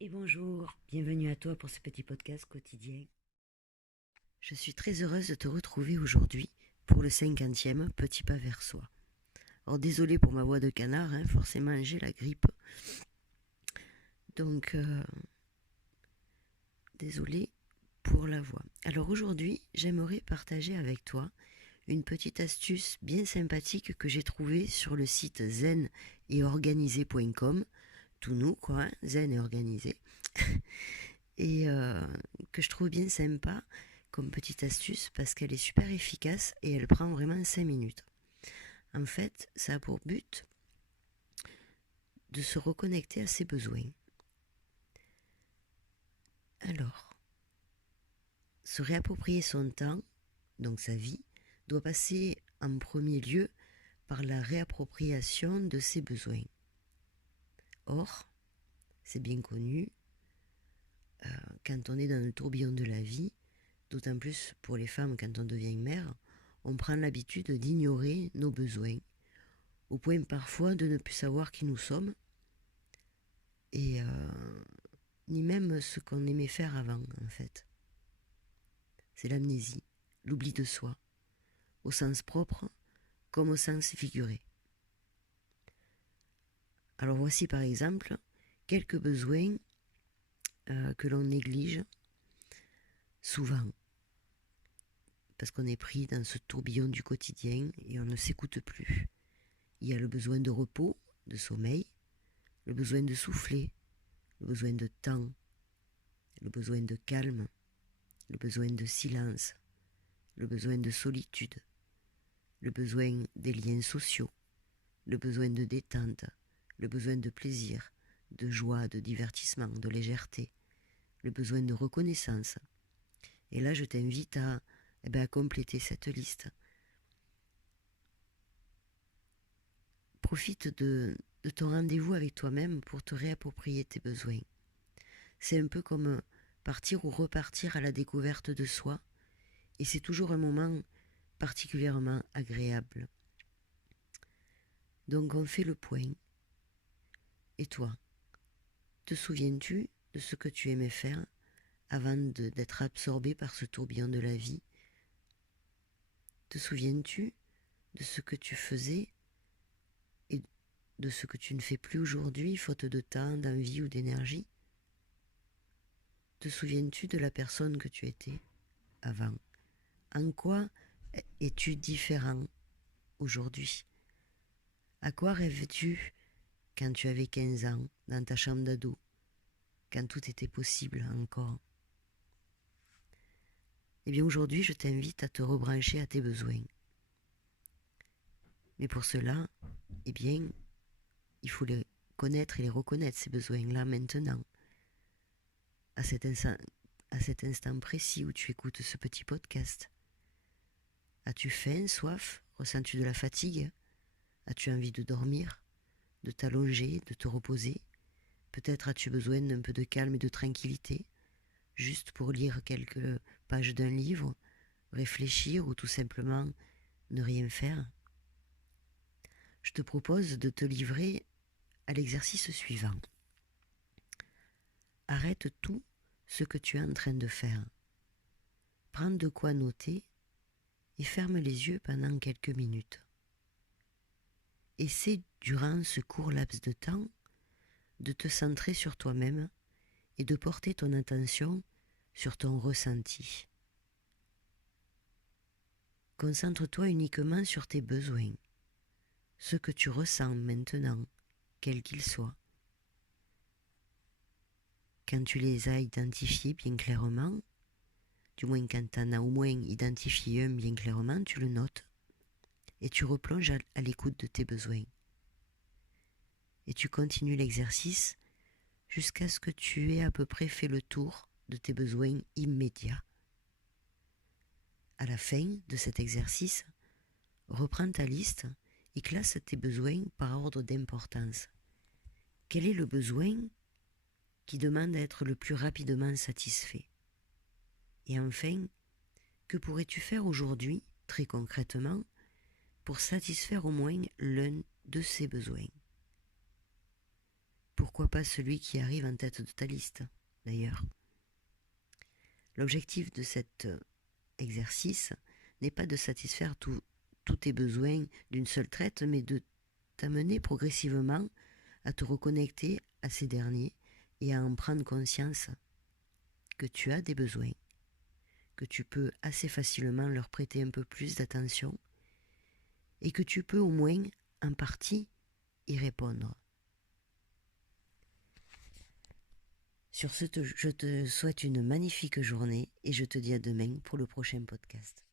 Et bonjour, bienvenue à toi pour ce petit podcast quotidien. Je suis très heureuse de te retrouver aujourd'hui pour le 50e Petit pas vers soi. Alors désolée pour ma voix de canard, forcément j'ai la grippe. Donc désolée pour la voix. Alors aujourd'hui j'aimerais partager avec toi une petite astuce bien sympathique que j'ai trouvée sur le site zenetorganisé.com. Tout nous quoi, zen et organisé. et que je trouve bien sympa comme petite astuce parce qu'elle est super efficace et elle prend vraiment 5 minutes. En fait, ça a pour but de se reconnecter à ses besoins. Alors, se réapproprier son temps, donc sa vie, doit passer en premier lieu par la réappropriation de ses besoins. Or, c'est bien connu, quand on est dans le tourbillon de la vie, d'autant plus pour les femmes quand on devient mère, on prend l'habitude d'ignorer nos besoins, au point parfois de ne plus savoir qui nous sommes, et ni même ce qu'on aimait faire avant, en fait. C'est l'amnésie, l'oubli de soi, au sens propre comme au sens figuré. Alors voici par exemple quelques besoins que l'on néglige souvent, parce qu'on est pris dans ce tourbillon du quotidien et on ne s'écoute plus. Il y a le besoin de repos, de sommeil, le besoin de souffler, le besoin de temps, le besoin de calme, le besoin de silence, le besoin de solitude, le besoin des liens sociaux, le besoin de détente, le besoin de plaisir, de joie, de divertissement, de légèreté, le besoin de reconnaissance. Et là, je t'invite à compléter cette liste. Profite de ton rendez-vous avec toi-même pour te réapproprier tes besoins. C'est un peu comme partir ou repartir à la découverte de soi, et c'est toujours un moment particulièrement agréable. Donc on fait le point. Et toi, te souviens-tu de ce que tu aimais faire avant d'être absorbé par ce tourbillon de la vie? Te souviens-tu de ce que tu faisais et de ce que tu ne fais plus aujourd'hui, faute de temps, d'envie ou d'énergie? Te souviens-tu de la personne que tu étais avant? En quoi es-tu différent aujourd'hui? À quoi rêves-tu quand tu avais 15 ans, dans ta chambre d'ado, quand tout était possible encore? Eh bien aujourd'hui, je t'invite à te rebrancher à tes besoins. Mais pour cela, eh bien, il faut les connaître et les reconnaître, ces besoins-là, maintenant. À cet instant précis où tu écoutes ce petit podcast. As-tu faim, soif? Ressens-tu de la fatigue? As-tu envie de dormir, de t'allonger, de te reposer? Peut-être as-tu besoin d'un peu de calme et de tranquillité, juste pour lire quelques pages d'un livre, réfléchir ou tout simplement ne rien faire? Je te propose de te livrer à l'exercice suivant. Arrête tout ce que tu es en train de faire. Prends de quoi noter et ferme les yeux pendant quelques minutes. Essaie durant ce court laps de temps de te centrer sur toi-même et de porter ton attention sur ton ressenti. Concentre-toi uniquement sur tes besoins, ce que tu ressens maintenant, quels qu'ils soient. Quand tu les as identifiés bien clairement, du moins quand tu en as au moins identifié un bien clairement, tu le notes et tu replonges à l'écoute de tes besoins. Et tu continues l'exercice jusqu'à ce que tu aies à peu près fait le tour de tes besoins immédiats. À la fin de cet exercice, reprends ta liste et classe tes besoins par ordre d'importance. Quel est le besoin qui demande à être le plus rapidement satisfait? Et enfin, que pourrais-tu faire aujourd'hui, très concrètement, pour satisfaire au moins l'un de ces besoins? pourquoi pas celui qui arrive en tête de ta liste, d'ailleurs. L'objectif de cet exercice n'est pas de satisfaire tous tes besoins d'une seule traite, mais de t'amener progressivement à te reconnecter à ces derniers et à en prendre conscience que tu as des besoins, que tu peux assez facilement leur prêter un peu plus d'attention et que tu peux au moins en partie y répondre. Sur ce, je te souhaite une magnifique journée et je te dis à demain pour le prochain podcast.